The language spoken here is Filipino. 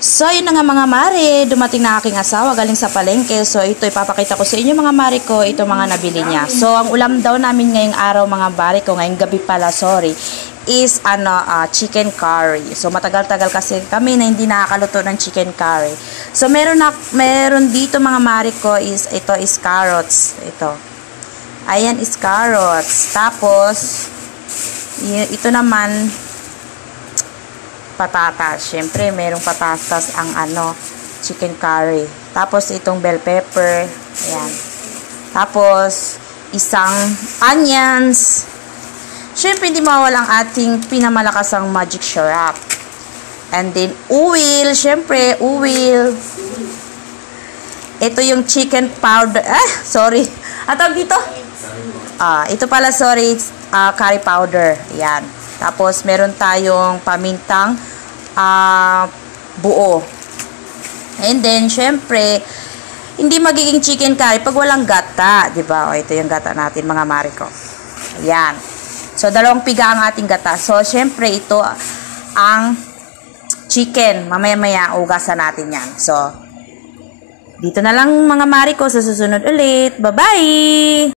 So, yun na nga mga mare, dumating na aking asawa galing sa palengke. So, ito ipapakita ko sa inyo mga mare ko, ito mga nabili niya. So, ang ulam daw namin ngayong araw mga mare ko, ngayong gabi pala, sorry, is chicken curry. So, matagal-tagal kasi kami na hindi nakakaluto ng chicken curry. So, meron dito mga mare ko ito is carrots. Ito. Ayan is carrots. Tapos, ito naman, patatas. Siyempre, merong patatas ang chicken curry. Tapos, itong bell pepper. Ayan. Tapos, isang onions. Siyempre, hindi mawala ang ating pinamamakasang magic syrup. And then, oil. Siyempre, oil. Ito yung chicken powder. Sorry. Atawag dito? Ito pala, sorry. Curry powder. Ayan. Tapos, meron tayong pamintang buo. And then, syempre, hindi magiging chicken curry pag walang gata. Diba? O, ito yung gata natin, mga mare ko. Ayan. So, 2 piga ang ating gata. So, syempre, ito ang chicken. Mamaya-maya, ugasan natin yan. So, dito na lang mga mare ko. Sa susunod ulit. Bye-bye!